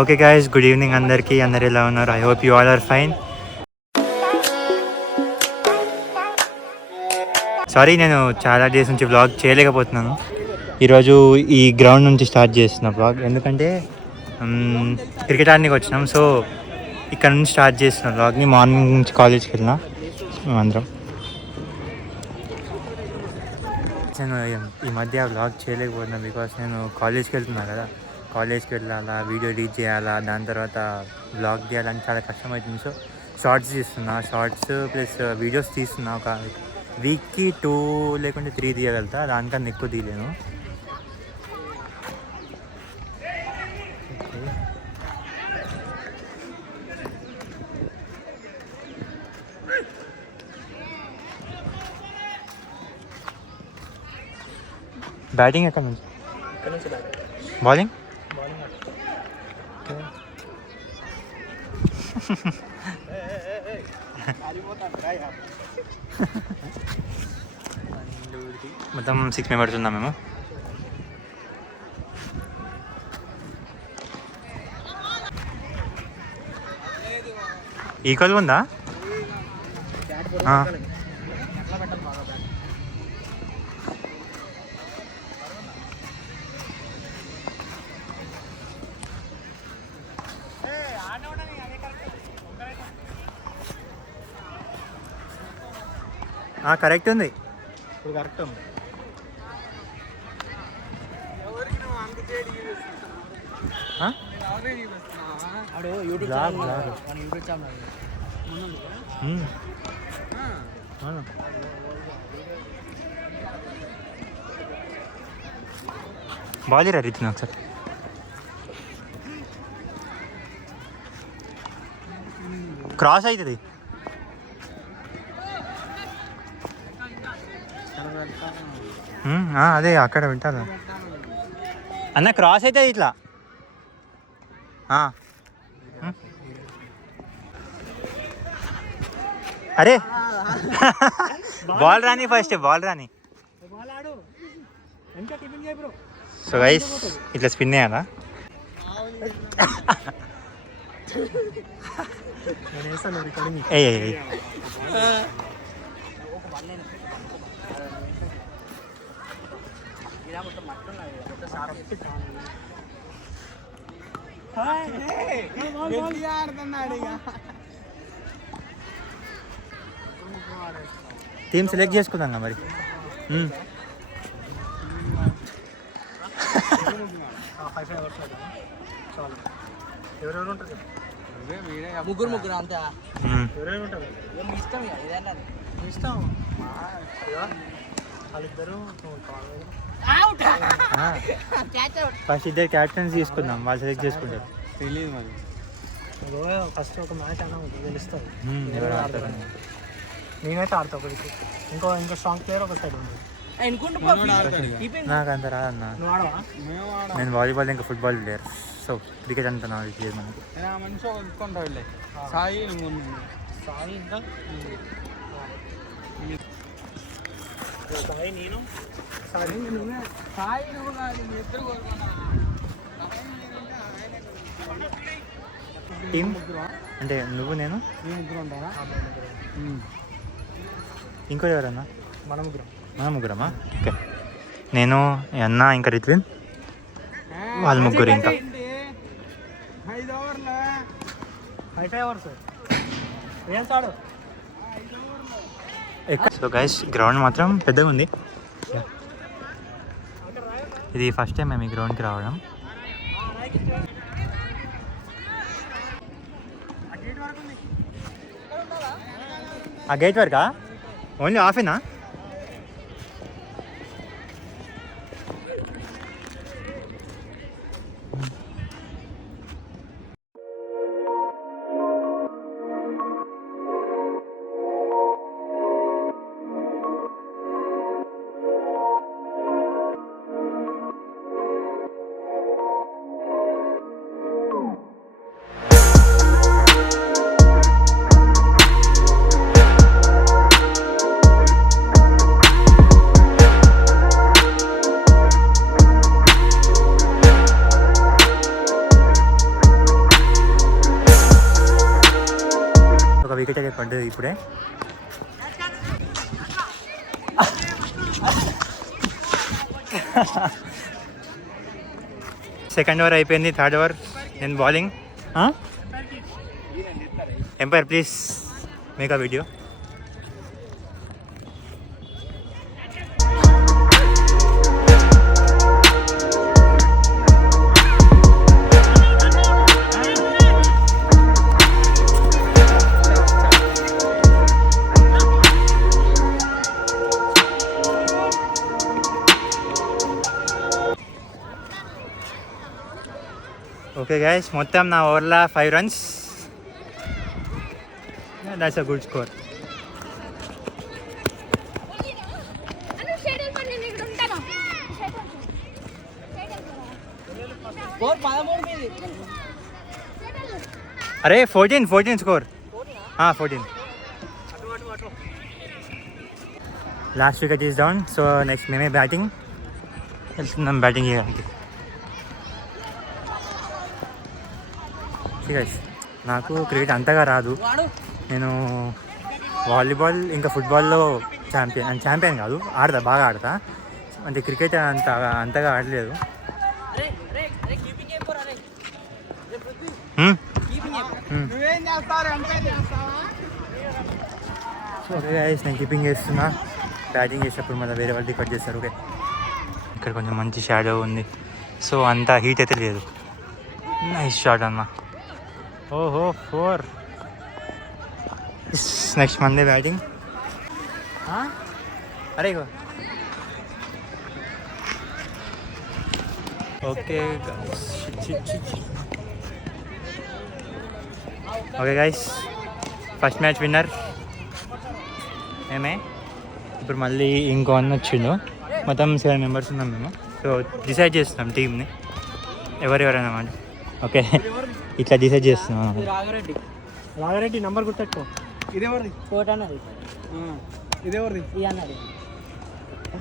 Okay guys, good evening అందరికీ. అందరు ఎలా ఉన్నారు? I hope you all are fine. Sorry, నేను చాలా డేస్ నుంచి వ్లాగ్ చేయలేకపోతున్నాను. ఈరోజు ఈ గ్రౌండ్ నుంచి స్టార్ట్ చేస్తున్న వ్లాగ్, ఎందుకంటే క్రికెట్ ఆడడానికి వచ్చినాం. సో ఇక్కడ నుంచి స్టార్ట్ చేస్తున్న వ్లాగ్ని. మార్నింగ్ నుంచి కాలేజ్కి వెళ్ళినా మేమందరం. నేను ఈ మధ్య వ్లాగ్ చేయలేకపోతున్నాను బికాస్ నేను కాలేజ్కి వెళ్తున్నాను కదా. కాలేజ్కి వెళ్ళాలా, వీడియో ఎడిట్ చేయాలా, దాని తర్వాత వ్లాగ్ చేయాలని చాలా కష్టమవుతుంది. సో షార్ట్స్ తీస్తున్నా, షార్ట్స్ ప్లస్ వీడియోస్ తీస్తున్నా. ఒక వీక్కి 2 లేకుంటే 3 తీయగలుగుతా, దానికన్నా ఎక్కువ తీయలేను. బ్యాటింగ్ ఎక్కడ నుంచి? బౌలింగ్ మొత్తం 6 మెంబర్స్ ఉన్నాం మేము. ఈక్వల్గా ఉందా? కరెక్ట్ ఉంది, ఇప్పుడు కరెక్ట్ ఉంది. బాగా రీతిని ఒకసారి. క్రాస్ అవుతుంది. అదే అక్కడ వింటాను అన్న, క్రాస్ అవుతుంది ఇట్లా. అరే బాల్ రాని, ఫస్ట్ బాల్ రాని. సో గైస్, ఇట్లా స్పిన్ చేయాలా? టీమ్ సెలెక్ట్ చేసుకుందాం మరి. ముగ్గురు అంతే. ఫస్ట్ ఇద్దరు క్యాప్టెన్స్ తీసుకుందాం, వాళ్ళు సెలెక్ట్ చేసుకుంటారు. తెలియదు మరి, ఫస్ట్ ఒక మ్యాచ్ అన్నా తెలుస్తుంది. ఎవరు ఆడతారు? నేనైతే ఆడతా. ఒకరికి ఇంకో స్ట్రాంగ్ ప్లేయర్ ఒక సైడ్ ఉంది. నాకు అంత రాదన్న. నేను వాలీబాల్ ఇంకా ఫుట్బాల్ ప్లేయర్. సో క్రికెట్ అంతా నాకు తెలియదు. మనకి సాయి ఇంకా సాయి, నేను టీమ్ అంటే నువ్వు, నేను, ముగ్గురు ఉంటారా? ఇంకో ఎవరన్నా? మన ముగ్గురమా? ఓకే. నేను, అన్న, ఇంకా రిత్విన్, వాళ్ళు ముగ్గురు. ఇంకా 5 అవర్స్ సో గైస్, గ్రౌండ్ మాత్రం పెద్దగా ఉంది. ఇది ఫస్ట్ టైం మేము ఈ గ్రౌండ్కి రావడం. ఆ గేట్ వరకా? ఓన్లీ హాఫేనా? వికెట్ అయితే పడ్డది ఇప్పుడే. సెకండ్ ఓవర్ అయిపోయింది, థర్డ్ ఓవర్ నేను bowling. Umpire please make a video. Okay guys, మొత్తం నా ఓవర్లో 5 runs. That's a good score. అరే 14 score. 14. Last wicket is down. So next మేమే బ్యాటింగ్ వెళ్తున్నాం, బ్యాటింగ్ చేయడానికి. నాకు క్రికెట్ అంతగా రాదు. నేను వాలీబాల్ ఇంకా ఫుట్బాల్లో ఛాంపియన్ కాదు, బాగా ఆడతా. అంటే క్రికెట్ అంతగా ఆడలేదు. ఓకే గైస్, నేను కీపింగ్ చేస్తున్నా. బ్యాటింగ్ చేసేటప్పుడు మళ్ళీ వేరే వాళ్ళు కట్ చేస్తారు. ఓకే, ఇక్కడ కొంచెం మంచి షాడో ఉంది, సో అంత హీట్ అయితే లేదు. నైస్ షాట్ అన్న. ఓహో 4. నెక్స్ట్ మందే బ్యాటింగ్. అరే okay okay guys, first match winner మేమే. ఇప్పుడు మళ్ళీ ఇంకో అన్న వచ్చిండు. మొత్తం 7 members ఉన్నాం మేము. సో డిసైడ్ చేస్తున్నాం టీమ్ని ఎవరెవరైనా మాట. ఓకే, ఇట్లా డిసైడ్ చేస్తున్నాం. రాగారెడ్డి నంబర్ గుర్తెట్టుకో. ఇదేవరిది? కోట అన్నది. ఇదేవరిది? ఈ అన్నది.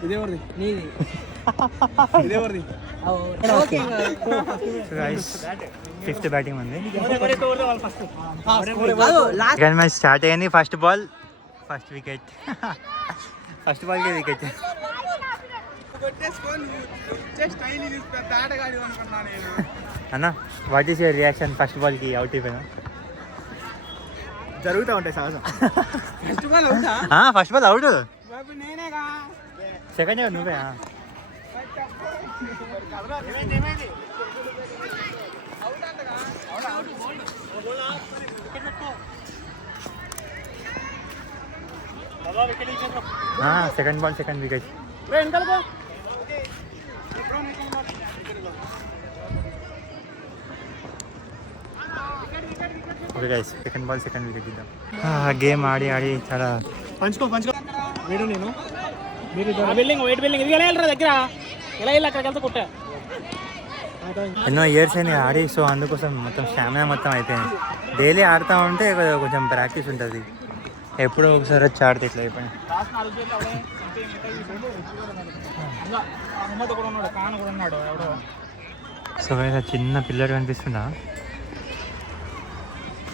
ఇదేవరిది? నీది. ఇదేవరిది? ఫిఫ్త్ బ్యాటింగ్ ఉంది. సెకండ్ మ్యాచ్ స్టార్ట్ అయ్యింది. First ball first wicket. First బాల్కే వికెట్. అన్న, what is your reaction? First బాల్కి అవుట్ అయిపోయినా? జరుగుతూ ఉంటాయి సహజం. First ball out. Second year నువ్వే. Second ball second wicket. Okay guys, second ball second wicket ఇద్దాం. గేమ్ ఆడి చాలా పంచుకో వీడు నేను బిల్డింగ్ వైట్ బిల్డింగ్ ఇది ఎలా దగ్గర ఎలా అక్కడికి వెళ్తే కొట్టా. ఎన్నో ఇయర్స్ అయినా ఆడి, సో అందుకోసం మొత్తం స్టామినా మొత్తం అయిపోయింది. డైలీ ఆడుతూ ఉంటే కొంచెం ప్రాక్టీస్ ఉంటుంది. ఎప్పుడో ఒకసారి వచ్చి ఆడితే ఇట్లా అయిపోయింది. సో చిన్న పిల్లడు కనిపిస్తున్నా.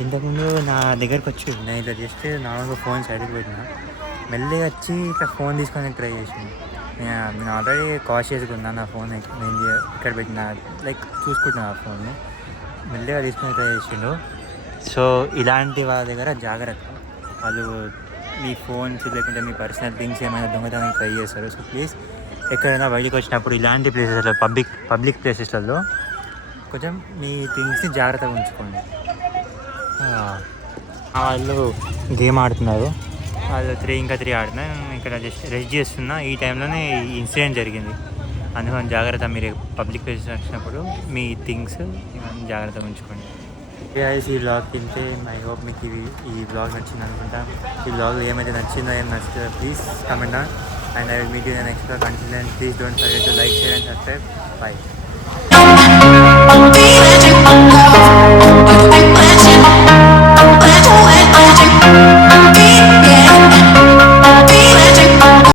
ఇంతకుముందు నా దగ్గరకు వచ్చి నేను ఇట్లా జస్ట్ నార్మల్గా ఫోన్ సైడ్కి పెట్టినా, మెల్లిగా వచ్చి ఇట్లా ఫోన్ తీసుకొని ట్రై చేసింది. నేను ఆల్రెడీ కాషియస్గా ఉన్నా, నా ఫోన్ నేను ఇక్కడ పెట్టిన లైక్ చూసుకుంటున్నా ఆ ఫోన్ని. మెల్లిగా తీసుకొని ట్రై చేసిండు. సో ఇలాంటి వాళ్ళ దగ్గర జాగ్రత్త. వాళ్ళు మీ ఫోన్స్ లేకుంటే మీ పర్సనల్ థింగ్స్ ఏమైనా దొంగతనానికి ట్రై చేస్తారు. సో ప్లీజ్ ఎక్కడైనా బయటకు వచ్చినప్పుడు ఇలాంటి ప్లేసెస్లో పబ్లిక్ ప్లేసెస్లలో కొంచెం మీ థింగ్స్ని జాగ్రత్తగా ఉంచుకోండి. వాళ్ళు గేమ్ ఆడుతున్నారు, వాళ్ళు 3 ఆడుతున్నా. ఇక్కడ జస్ట్ రెస్ట్ చేస్తున్నా. ఈ టైంలోనే ఈ ఇన్సిడెంట్ జరిగింది. అందుకని జాగ్రత్త, మీరు పబ్లిక్ ప్లేసెస్ వచ్చినప్పుడు మీ థింగ్స్ ఇవన్నీ జాగ్రత్తగా ఉంచుకోండి. ఈ బ్లాగ్ తింటే ఐ హోప్ మీకు ఈ బ్లాగ్ నచ్చింది అనుకుంటా. ఈ బ్లాగ్లో ఏమైతే నచ్చిందో ఏం నచ్చిందో please comment and I will meet you in the next blog. Until then please don't forget to like, share and subscribe. By.